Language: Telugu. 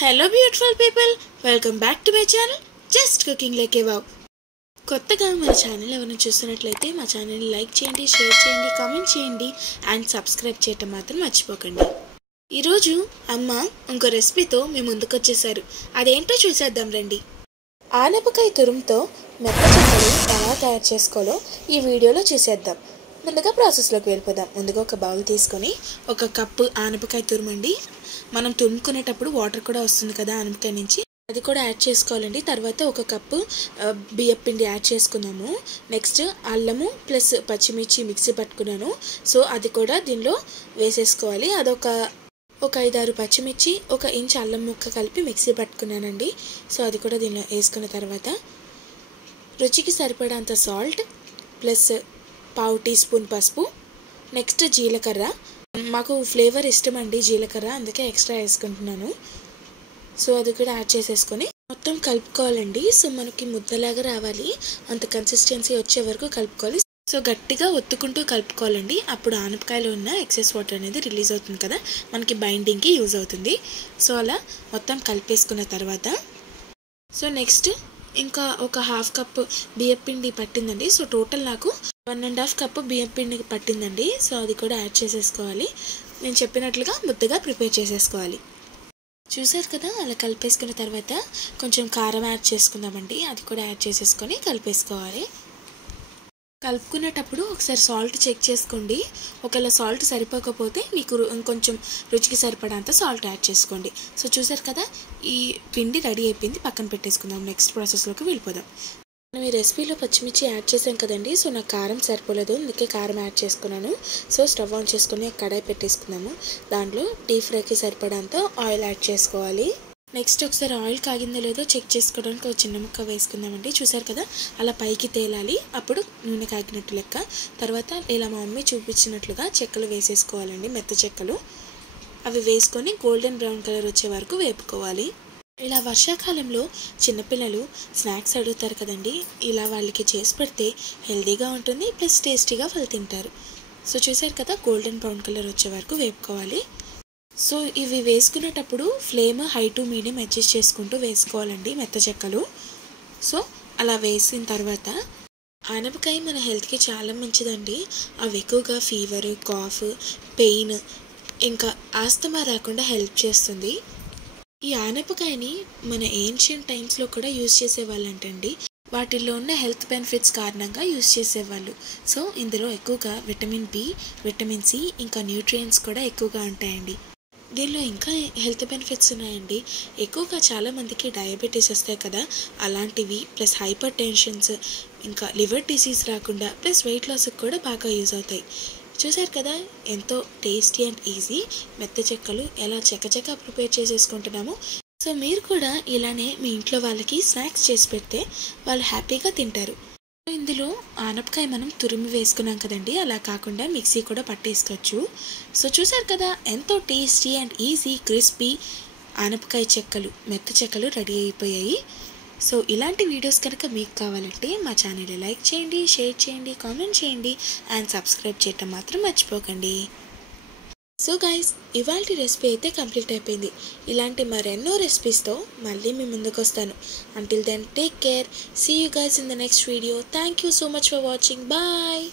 Hello beautiful people, welcome back to my channel just cooking like A wow. కొత్తగా మన ఛానల్ ఎవరైనా చూస్తున్నట్లయితే మా ఛానల్ని లైక్ చేయండి, షేర్ చేయండి, కామెంట్ చేయండి అండ్ సబ్స్క్రైబ్ చేయటం మాత్రం మర్చిపోకండి. ఈరోజు అమ్మ ఇంకో రెసిపీతో మీ ముందుకు వచ్చేసారు. అదేంటో చూసేద్దాం రండి. ఆనపకాయ తురుముతో మెత్త చెక్కలు ఎలా తయారు చేసుకోవాలో ఈ వీడియోలో చూసేద్దాం. ముందుగా ప్రాసెస్లోకి వెళ్ళిపోదాం. ముందుగా ఒక బౌల్ తీసుకొని ఒక కప్పు ఆనపకాయ తురుమండి. మనం తురుముకునేటప్పుడు వాటర్ కూడా వస్తుంది కదా ఆనపకాయ నుంచి, అది కూడా యాడ్ చేసుకోవాలండి. తర్వాత ఒక కప్పు బియ్యం పిండి యాడ్ చేసుకున్నాము. నెక్స్ట్ అల్లము ప్లస్ పచ్చిమిర్చి మిక్సీ పట్టుకున్నాను. సో అది కూడా దీనిలో వేసేసుకోవాలి. అదొక 5-6 పచ్చిమిర్చి, 1 ఇంచ్ అల్లం ముక్క కలిపి మిక్సీ పట్టుకున్నానండి. సో అది కూడా దీనిలో వేసుకున్న తర్వాత రుచికి సరిపడంత సాల్ట్ ప్లస్ 1/2 టీ స్పూన్ పసుపు, నెక్స్ట్ జీలకర్ర. మాకు ఫ్లేవర్ ఇష్టం అండి జీలకర్ర, అందుకే ఎక్స్ట్రా వేసుకుంటున్నాను. సో అది కూడా యాడ్ చేసేసుకొని మొత్తం కలుపుకోవాలండి. సో మనకి ముద్దలాగా రావాలి, అంత కన్సిస్టెన్సీ వచ్చే వరకు కలుపుకోవాలి. సో గట్టిగా ఒత్తుకుంటూ కలుపుకోవాలండి. అప్పుడు ఆనపకాయలో ఉన్న ఎక్సెస్ వాటర్ అనేది రిలీజ్ అవుతుంది కదా, మనకి బైండింగ్కి యూజ్ అవుతుంది. సో అలా మొత్తం కలిపేసుకున్న తర్వాత సో నెక్స్ట్ ఇంకా ఒక 1/2 కప్పు బియ్యం పిండి పట్టిందండి. సో టోటల్ నాకు 1.5 కప్పు బియ్యం పిండి పట్టిందండి. సో అది కూడా యాడ్ చేసేసుకోవాలి. నేను చెప్పినట్లుగా ముద్దగా ప్రిపేర్ చేసేసుకోవాలి. చూసారు కదా, అలా కలిపేసుకున్న తర్వాత కొంచెం కారం యాడ్ చేసుకుందామండి. అది కూడా యాడ్ చేసేసుకొని కలిపేసుకోవాలి. కలుపుకునేటప్పుడు ఒకసారి సాల్ట్ చెక్ చేసుకోండి. ఒకవేళ సాల్ట్ సరిపోకపోతే మీకు ఇంకొంచెం రుచికి సరిపడంత సాల్ట్ యాడ్ చేసుకోండి. సో చూసారు కదా, ఈ పిండి రెడీ అయిపోయింది. పక్కన పెట్టేసుకుందాం. నెక్స్ట్ ప్రాసెస్లోకి వెళ్ళిపోదాం. మనం ఈ రెసిపీలో పచ్చిమిర్చి యాడ్ చేసాం కదండి. సో నాకు కారం సరిపోలేదు, అందుకే కారం యాడ్ చేసుకున్నాను. సో స్టవ్ ఆన్ చేసుకుని కడాయి పెట్టేసుకున్నాము. దాంట్లో డీప్ ఫ్రైకి సరిపడంత ఆయిల్ యాడ్ చేసుకోవాలి. నెక్స్ట్ ఒకసారి ఆయిల్ కాగిందో లేదో చెక్ చేసుకోవడానికి ఒక చిన్న ముక్క వేసుకుందామండి. చూసారు కదా, అలా పైకి తేలాలి, అప్పుడు నూనె కాగినట్టు లెక్క. తర్వాత ఇలా మా మమ్మీ చూపించినట్లుగా చెక్కలు వేసేసుకోవాలండి, మెత్త చెక్కలు. అవి వేసుకొని గోల్డెన్ బ్రౌన్ కలర్ వచ్చే వరకు వేపుకోవాలి. ఇలా వర్షాకాలంలో చిన్నపిల్లలు స్నాక్స్ అడుగుతారు కదండి, ఇలా వాళ్ళకి చేసి పెడితే హెల్తీగా ఉంటుంది, ప్లస్ టేస్టీగా వాళ్ళు తింటారు. సో చూసారు కదా, గోల్డెన్ బ్రౌన్ కలర్ వచ్చే వరకు వేపుకోవాలి. సో ఇవి వేసుకునేటప్పుడు flame high to medium adjust చేసుకుంటూ వేసుకోవాలండి మెత్త చెక్కలు. సో అలా వేసిన తర్వాత ఆనపకాయ మన హెల్త్కి చాలా మంచిదండి. అవి ఎక్కువగా ఫీవర్, కాఫ్, పెయిన్ ఇంకా ఆస్తమా రాకుండా హెల్ప్ చేస్తుంది. ఈ ఆనపకాయని మన ఏన్షియంట్ టైమ్స్లో కూడా యూజ్ చేసేవాళ్ళంటండి. వాటిల్లో ఉన్న హెల్త్ బెనిఫిట్స్ కారణంగా యూజ్ చేసేవాళ్ళు. సో ఇందులో ఎక్కువగా విటమిన్ బి, విటమిన్ సి ఇంకా న్యూట్రియంట్స్ కూడా ఎక్కువగా ఉంటాయండి. దీనిలో ఇంకా హెల్త్ బెనిఫిట్స్ ఉన్నాయండి. ఎక్కువగా చాలామందికి డయాబెటీస్ వస్తాయి కదా, అలాంటివి ప్లస్ హైపర్ టెన్షన్స్ ఇంకా లివర్ డిసీజ్ రాకుండా ప్లస్ వెయిట్ లాస్కి కూడా బాగా యూజ్ అవుతాయి. చూసారు కదా, ఎంతో టేస్టీ అండ్ ఈజీ మెత్త చెక్కలు ఎలా చకచకా ప్రిపేర్ చేసేసుకుంటున్నామో. సో మీరు కూడా ఇలానే మీ ఇంట్లో వాళ్ళకి స్నాక్స్ చేసి పెడితే వాళ్ళు హ్యాపీగా తింటారు. ఇందులో ఆనపకాయ మనం తురిమి వేసుకున్నాం కదండి, అలా కాకుండా మిక్సీ కూడా పట్టేసుకోవచ్చు. సో చూసారు కదా, ఎంతో టేస్టీ అండ్ ఈజీ క్రిస్పీ ఆనపకాయ చెక్కలు, మెత్త చెక్కలు రెడీ అయిపోయాయి. సో ఇలాంటి వీడియోస్ కనుక మీకు కావాలంటే మా ఛానల్ని లైక్ చేయండి, షేర్ చేయండి, కామెంట్ చేయండి అండ్ సబ్స్క్రైబ్ చేయటం మాత్రం మర్చిపోకండి. సో గైస్, ఇవాల్టి రెసిపీ అయితే కంప్లీట్ అయిపోయింది. ఇలాంటి మరెన్నో రెసిపీస్తో మళ్ళీ మీ ముందుకు వస్తాను. Until then take care. See you guys in the next video. Thank you so much for watching. Bye.